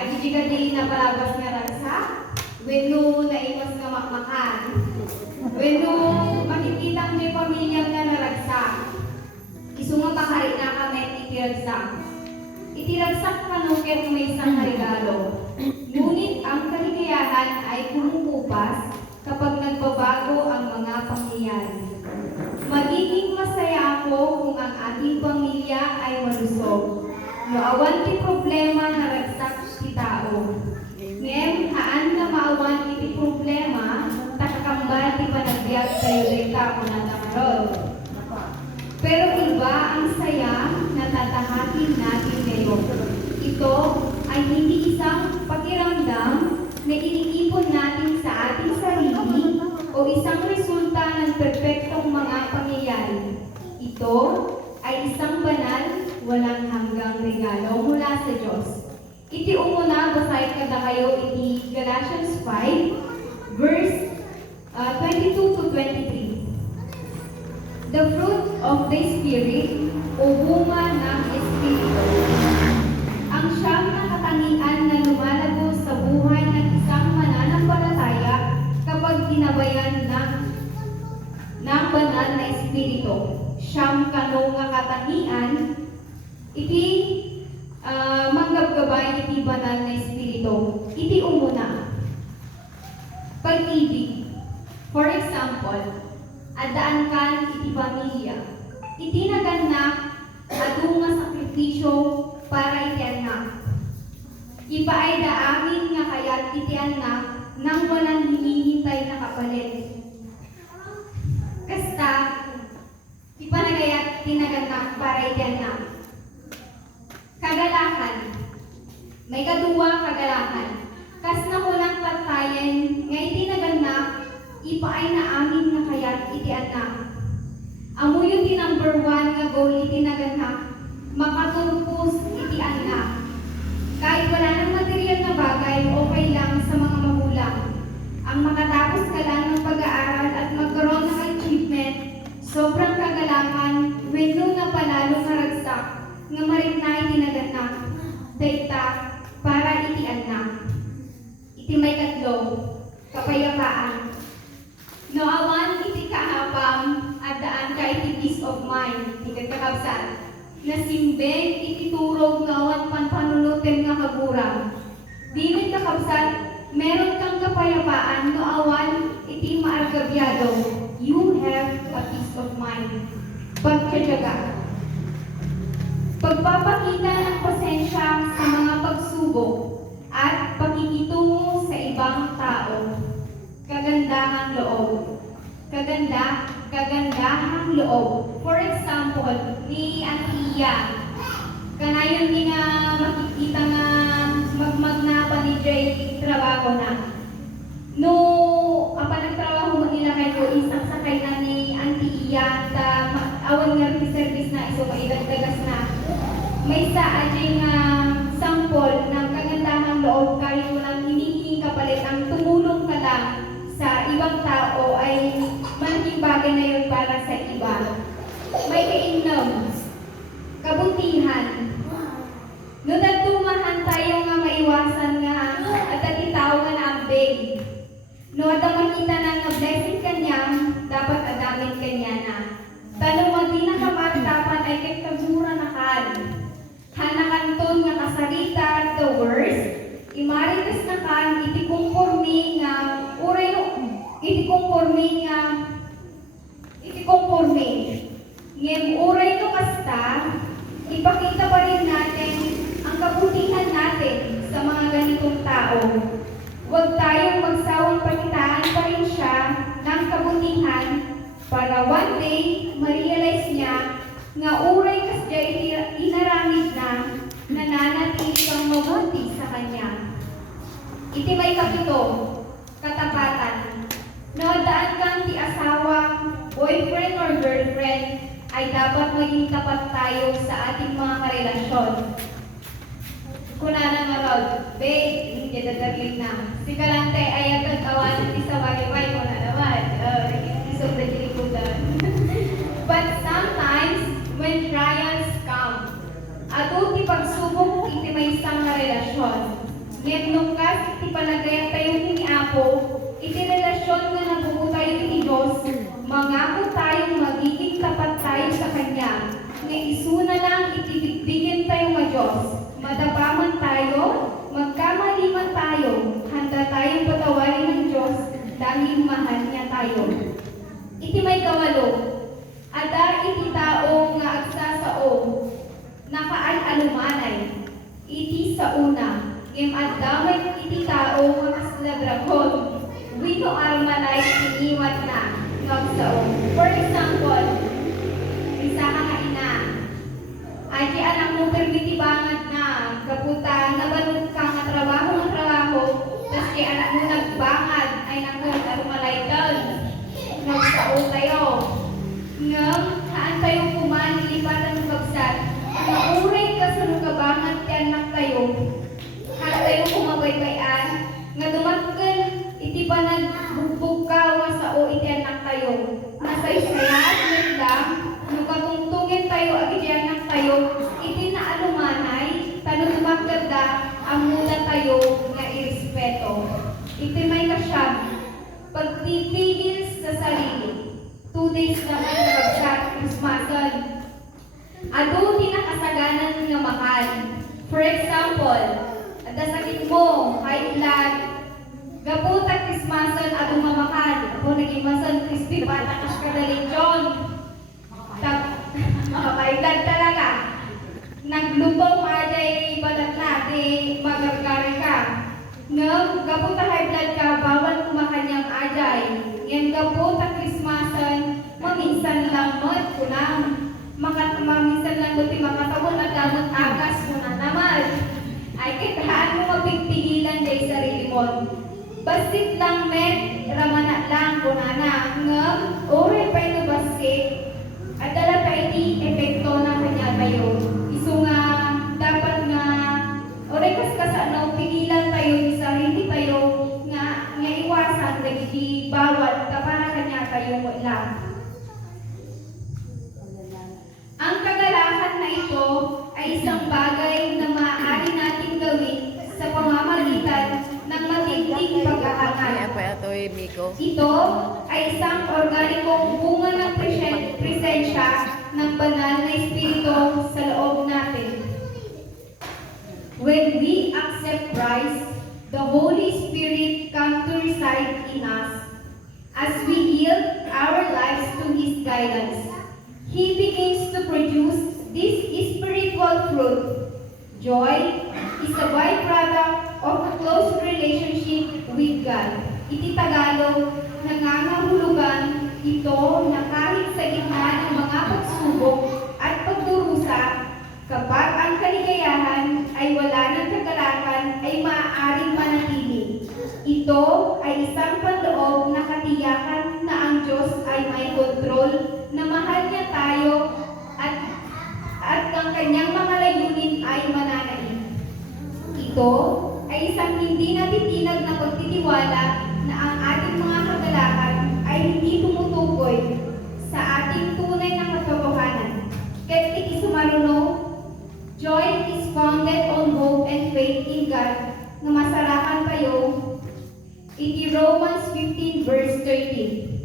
Agigigadi na palabas nga ragsa, wenno naiwas nga makmakan, wenno makikitang di pamilya nga naragsa, iso nga pakari na kami itiragsak. Itiragsak kanuket may isang regalo. Ngunit ang kaligayahan ay kumukupas kapag nagbabago ang mga pangyayari. Magiging masaya ako kung ang ating pamilya ay malusog. No awan ti problema na ragsak ti tao. Ngem haan nga maawan iti problema takakambal ti panagbiag kayo dita o natamrod. Pero iba ang saya na tatahakin natin ngayon. Ito ay hindi isang pakiramdam na iniipon natin sa ating sarili o isang resulta ng perpektong mga pangyayari. Ito ay isang banal, walang hanggang regalo mula sa Diyos. Iti umuna, basahin kada kayo iti Galatians 5, verse 22 to 23. The fruit of the Spirit o bunga ng Espiritu. Ang siyang na katangian na lumalago sa buhay ng isang mananampalataya kapag ginabayan ng banal na Espiritu. Siyang kano nga katangian iti manggabgabay iti banal na Espiritu. Iti umuna, pag-ibig. For example, adaan kan iti pamilya. Iti naganak, adu nga sakripisyo para iti anak. Ipaay daamin nga kayat iti anak nang walang hinihintay na kapalit. Kasta, ipanagayat iti naganak para iti anak. Kagalakan. May kaduwa kagalakan. Kas na kulang patayen, nga iti naganak, ipaay na amin nga kayat iti anak. Amo yung di number 1 nga goal iti naganak, makatulpos iti anak. Kahit wala ng material na bagay, okay lang sa mga magulang. Ang makatapos ka lang ng pag-aaral at magkaroon ng achievement, sobrang kagalakan, wenno nga panalo nga ragsak, nga marit na iti naganak, dayta para iti anak. Iti may katlo, kapayapaan. No awan iti kaapam at daan ka iti peace of mind, iti kakabsat. Nasimbeng iti turog nga awan panpanunutin nga kagurang. Dinit kakabsat, meron kang kapayapaan no awan iti maargabyado. You have a peace of mind. Pagkatyaga. Pagpapakita ng pasensya sa mga pagsubok at pakikitungo sa ibang tao. Kagandahang loob. Kagandahang loob. For example, ni Antiya, kanayon ni nga makikita nga magmagnapa ni Jay trabaho na. No, apa nagtrabaho mo nila kayo, isang sakay na ni Antiya ta awan nga rin service na iso maidagdagas na. May sa ajay nga sample ng kagandahang loob kahit walang hinihing kapalit ang tumulong ka lang sa ibang tao ay malaking bagay na yun para sa iba. May kainom, kabutihan. No nagtumahan tayo nga maiwasan nga at atitaw nga naambig. No at makita na nga blessing kanya, dapat adamin kanya na. Tanong mo di nakamartapan ay kay kagura na kan. Hanakanton nga kasarita the worst. Imarites na kan, iti konforme nga, uray no, iti konforme nga, iti konforme. Ngem uray no kasta, ipakita pa rin natin ang kabutihan natin sa mga ganitong tao. Huwag tayong magsawang pakitaan pa rin siya ng kabutihan para one day, ma-realize niya nga uray kasya inaramid na nananatili kang mabuti sa kanya. Iti may kapito, katapatan. Nawadaan kang ti asawa, boyfriend or girlfriend, ay dapat maging tapat tayo sa ating mga karelasyon. Kuna na nga raw, babe, hindi dadaglig na. Si Kalante ay agad awanan ti sa wali-wali ko na naman. Isog na dilikudan. But sometimes, when trials come, ato ti pagsubok iti may isang relasyon. Ngem nungkas iti panagayan tayo ni Apo, iti relasyon nga nabuo tayo ni Diyos, mangako tayong magiging tapat tayo sa Kanya, nga isuna lang itibigin tayo nga Diyos. Matapaman tayo, magkamali man tayo, handa tayong patawarin ng Diyos dahil mahal niya tayo. Iti may kawalo, ada iti tao nga agsasao, nakaalumanay, iti sa una, ngem addamay iti tao nga kasladragon, wino armalay iniwat na, ngagsao. For example, isa ka nga ina, aji anak mo permiti banget na, kaputa, nabalog ka nga trabaho, tas kay anak mo nagbangad, ay naku, armalay doon, ngagsao tayo. Ngam, haan tayo kumanilipatan ng bagsak, mauray ka sa lugabangan tiyanak tayo, haan tayo kumabaybayan, nga dumatgan, iti pa nagbugbog ka, wasao iti anak tayo, nasaysayat, lang, nagkatungtungin tayo, agitianak tayo, iti naalumanay, tanong dumaganda, amuna tayo, nga irespeto. Iti may kasyam, pagtitigil sa sarili, 2 days lang ang nagabsat, Christmasan. Ado tinakasaganan nga mahal. For example, ada sakit mo, high blood, gaputa Christmasan, ado mamakal. Ako nagimasan, crispy bata kas kadalitsyon. High blood talaga. Naglutong ajay balat na, di magargari ka. Ngam, gaputa high blood ka, bawal kumakanyang ajay. Yan gaputa Christmasan, maminsan lang mo, kunam. Maminsan lang mo, makatawon at damot agas mo na naman. Ay, kitahaan mo mapigpigilan kay sarili mo. Basit lang, met, ramana lang, kunana. Ngam, ore pa ito basit. At dala pa iti epekto na kanya tayo. Iso nga, dapat nga, ore kas ano, pigilan tayo, ni sarili tayo, nga iwasan, nagigi bawal, kapara kanya tayo lang. Ang kagalakan na ito ay isang bagay na maaari nating gawin sa pamamagitan ng matinding pag-aaral. Ito ay isang organikong bunga ng presensya ng banal na Espiritu sa loob natin. When we accept Christ, the Holy Spirit comes to reside in us. As we yield our lives to His guidance, He begins to produce this spiritual fruit. Joy is a byproduct of a close relationship with God. Iti Tagalog, nangangahulugan ito na kahit sa gitna ng mga pagsubok at pagdurusa, kapag ang kaligayahan ay wala ng kagalakan, ay maaaring manatili. Ito ay isang panloob na katiyakan na ang Diyos ay may kontrol, na mahal niya tayo at ang kanyang mga layunin ay mananaig. Ito ay isang hindi natitinag na pagtitiwala na ang ating mga kagalakan ay hindi tumutukoy sa ating tunay na katotohanan. Kahit iti sumaruno, joy is founded on hope and faith in God, na masarakan tayo. Iti Romans 15 verse 13.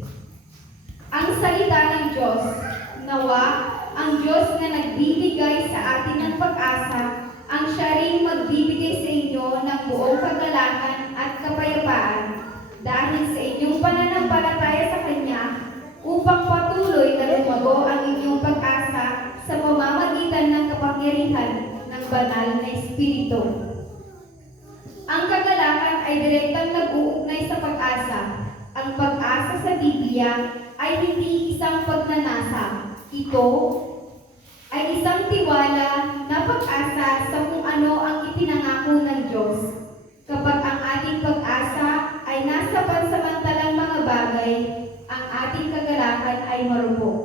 Ang salita ng Diyos, nawa, ang Diyos na nagbibigay sa atin ng pag-asa, ang siya rin magbibigay sa inyo ng buong kagalakan at kapayapaan dahil sa inyong pananampalataya sa Kanya, upang patuloy na lumago ang inyong pag-asa sa pamamagitan ng kapangyarihan ng banal na Espiritu. Ang kagalakan ay direktang nag-uugnay sa pag-asa. Ang pag-asa sa Biblia ay hindi isang pagnanasa. Ito ay isang tiwala na pag-asa sa kung ano ang ipinangako ng Diyos. Kapag ang ating pag-asa ay nasa pansamantalang mga bagay, ang ating kagalakan ay marupok.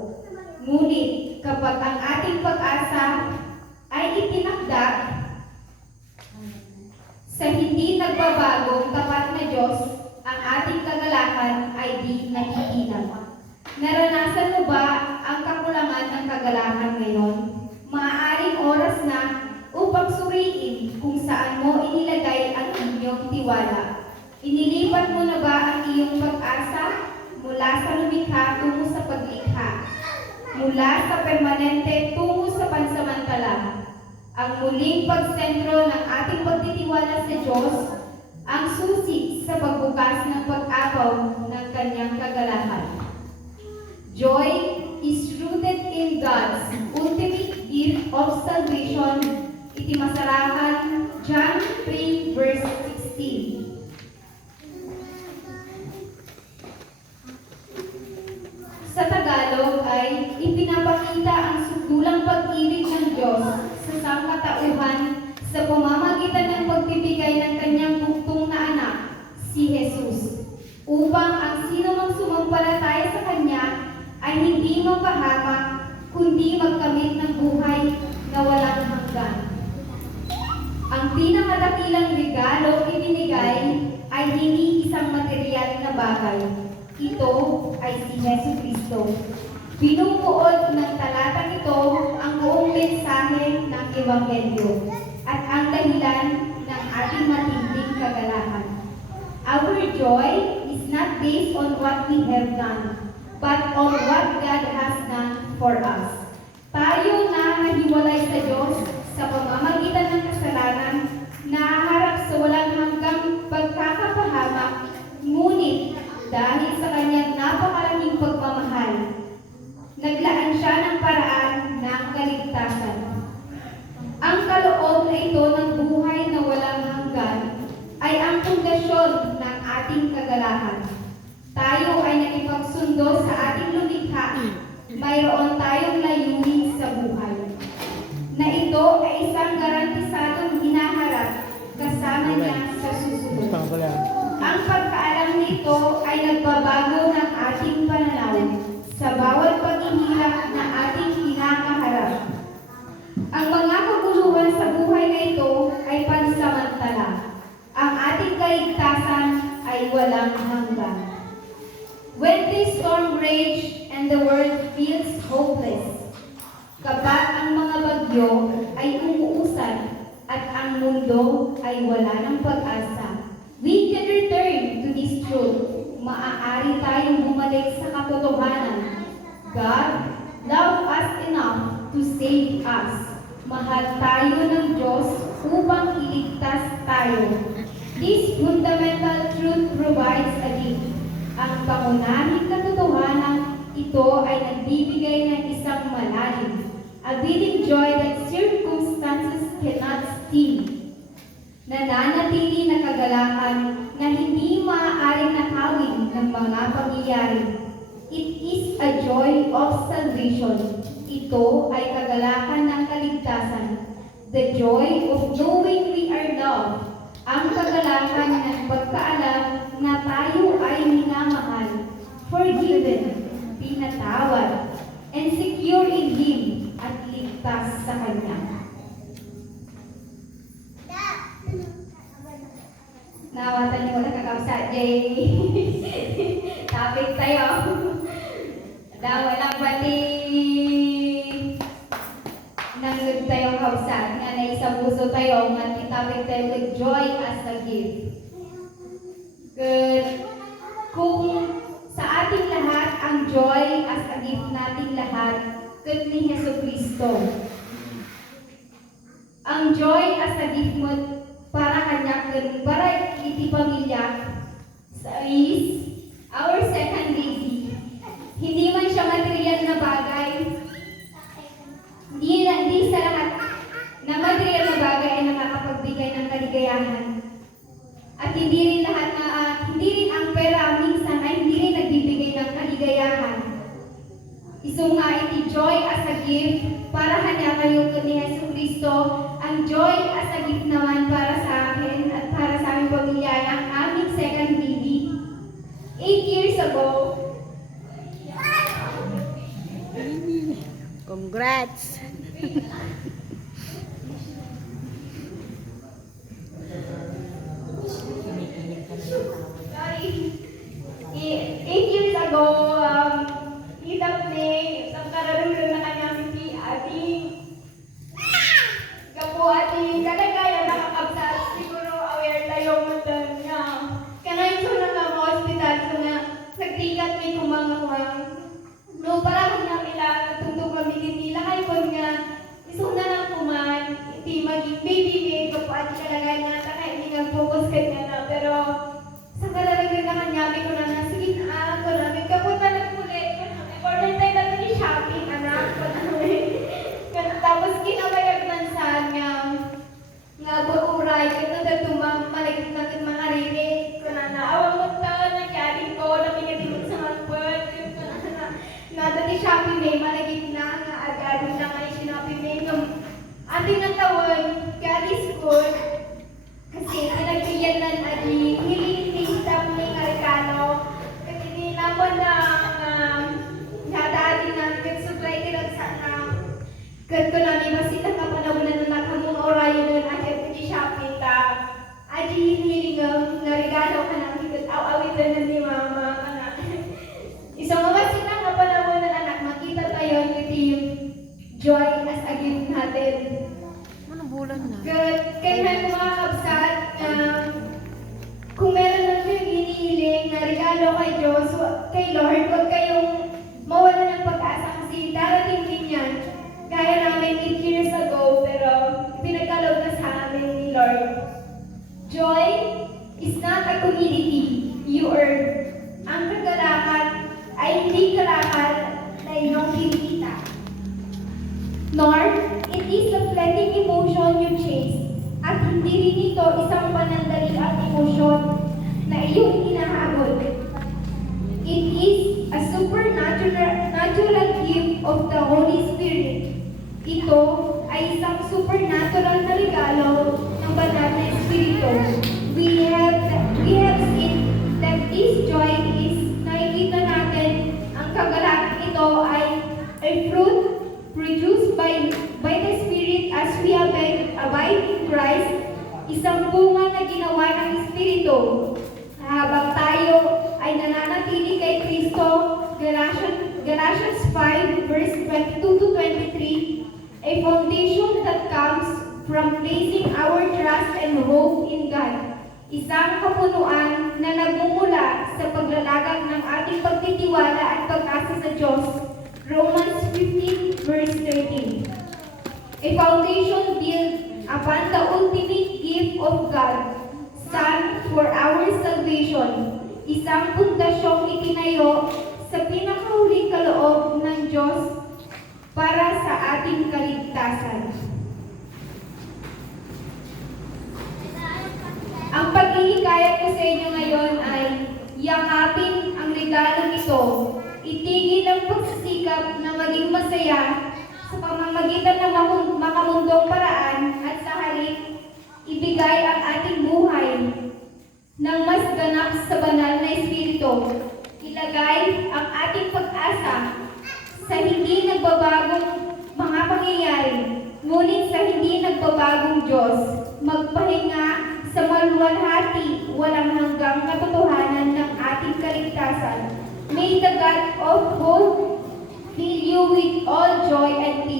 Ngunit kapag ang ating pag-asa ay itinakda sa hindi nagbabagong tapat na Diyos, ang ating kagalakan ay di natitinag. Naranasan mo ba ang kakulangan ng kagalakan ngayon? Maaaring oras na upang suriin kung saan mo inilagay ang pagtitiwala. Inilipat mo na ba ang iyong pag-asa mula sa lumikha tungo sa paglikha, mula sa permanente tungo sa pansamantala? Ang muling pagsentro ng ating pagtitiwala sa Diyos, ang susi sa pagbukas ng pag-apaw ng kanyang kagalakan. Joy is rooted in God's ultimate gift of salvation. Iti masarahan, John 3 verse 16. Sa Tagalog ay ipinapakita ang sukulang pag-ibig ng Diyos sa sangkatauhan sa pamamagitan ng pagbibigay ng kanyang buktong na anak, si Jesus, upang ang sino mang sumampalataya sa kanya ay hindi mapahamak, kundi magkamit ng buhay na walang hanggan. Ang pinakadakilang regalo ibinigay ay hindi isang material na bagay. Ito ay si Jesucristo. Binubuod ng talatang ito ang buong mensahe ng Ebanghelyo at ang dahilan ng ating matinding kagalakan. Our joy is not based on what we have done, but on what God has done for us. Tayo na nahiwalay sa Diyos sa pamamagitan ng kasalanan, nahaharap sa walang hanggang pagkakapahamak, ngunit dahil sa kanyang napakalaking pagmamahal, naglaan siya ng paraan ng kaligtasan. Ang kaloob na ito ng buhay na walang hanggan ay ang pundasyon ng ating kagalakan. Tayo ay nakipagsundo sa ating lumikha. Mayroon tayong layunin sa buhay. Na ito ay isang garantisadong hinaharap kasama niya sa susunod. Ang pagkaalam nito ay nagbabago ng ating pananaw sa bawat paghihirap na ating kinakaharap. Ang mga kaguluhan sa buhay na ito ay pansamantala. Ang ating kaligtasan ay walang hanggan. When this storm rage and the world feels hopeless, kapag ang mga bagyo ay umuusad at ang mundo ay wala ng pag-asa, we can return to this truth. Maaari tayong bumalik sa katotohanan. God loved us enough to save us. Mahal tayo ng Diyos upang iligtas tayo. This fundamental truth provides a gift. Ang pangunahing katotohanan, ito ay nagbibigay ng isang malalim, abiding joy that circumstances cannot steal. Nananatili na kagalakan na hindi maaaring nakawin ng mga pangyayari. It is a joy of salvation. Ito ay kagalakan ng kaligtasan. The joy of knowing we are loved. Ang kagalakan ng pagkaalam na tayo ay minamahal, forgiven, pinatawad, and secure in Him at ligtas sa Kanya. Nawatan niyo na kakabsat, Jay. Topic tayo. Walang bati. Nanggod tayo kabsat. Nga na isang puso tayo. Nga topic tayo with joy as a gift. Good. Kung sa ating lahat, ang joy as a gift nating lahat, good ni Jesucristo. Ang joy as a gift mo, para kanya, para iti pamilya, is our second baby. Hindi man siya material na bagay. Hindi sa lahat na material na bagay ay nakakapagbigay ng kaligayahan. At hindi rin lahat na, hindi rin ang pera minsan ay hindi rin nagbibigay ng kaligayahan. Iso nga iti joy as a gift para kanya kayo ni Jesucristo. Ang joy as a gift naman para sa akin at para sa aming pamilya ang aming second baby. 8 years ago. Congrats! Sorry. 8 years ago, hitap ni isang kararulong na kanyang si Ati. Kapo Ati, kalagayan nakakabsat. Siguro aware tayo mo doon. may mga riri, kuna na awang magtaon na kaya ko na pinatimot sa magpad, nada ni Shopee May, malagit na nga agad na nga ni Shopee May, nung ating natawag, kaya di school, kasi pinagbiyan na hiling ni Stop May Maricano, kasi di naman na nadaatin na nag-supply tinag sana, kat ko namin masita ka panawalan na nakamong orayo nun agad ni Shopee ta, aji hiling nga regalo ka na higit awawit na ni mama, anak. Isang mga sila nga panawalan anak, makita tayo with yung joy as a gift natin. Anong bulan na? Kaya mga kabsat, kung meron lang kayong inihiling na regalo kay Diyos, kay Lord, huwag kayong mawala ng pag-asa kasi darating din yan. Gaya namin 8 years ago, pero pinagkaloob na sa amin ni Lord. Joy is not a commodity you earn. Ang kagalakan ay hindi karakan na inyong kinikita. Nor, it is a fleeting emotion you chase. At hindi rin ito isang panandaliang emosyon na iyong hinahabol. It is a supernatural gift of the Holy Spirit. Ito ay isang supernatural na regalo ng banal na Espiritu. We have seen that this joy is nakikita natin ang kagalakan ito ay a fruit produced by the Spirit as we abide in Christ, isang bunga na ginawa ng Espiritu. Habang tayo ay nananatili kay Kristo, Galatians 5 verse 22 to 23, a foundation that comes from placing our trust and hope in God. Isang kapunuan na nagmumula sa paglalagak ng ating pagtitiwala at pag-asa sa Diyos. Romans 15 verse 13. A foundation built upon the ultimate gift of God, Son for our salvation. Isang pundasyong itinayo sa pinakahuling kaloob ng Diyos para sa ating kaligtasan. Ang paghihikayat ko sa inyo ngayon ay yakapin ang regalong ito. Itigil ang pagsisikap na maging masaya sa pamamagitan ng makamundong paraan at sa halip, ibigay ang ating buhay ng mas ganap sa banal na Espiritu. Ilagay ang ating pag-asa sa hindi nagbabagong mga pangyayari, ngunit sa hindi nagbabagong Diyos. Magpahinga sa maluwalhati, walang hanggang katotohanan ng ating kaligtasan. May the God of hope fill you with all joy and peace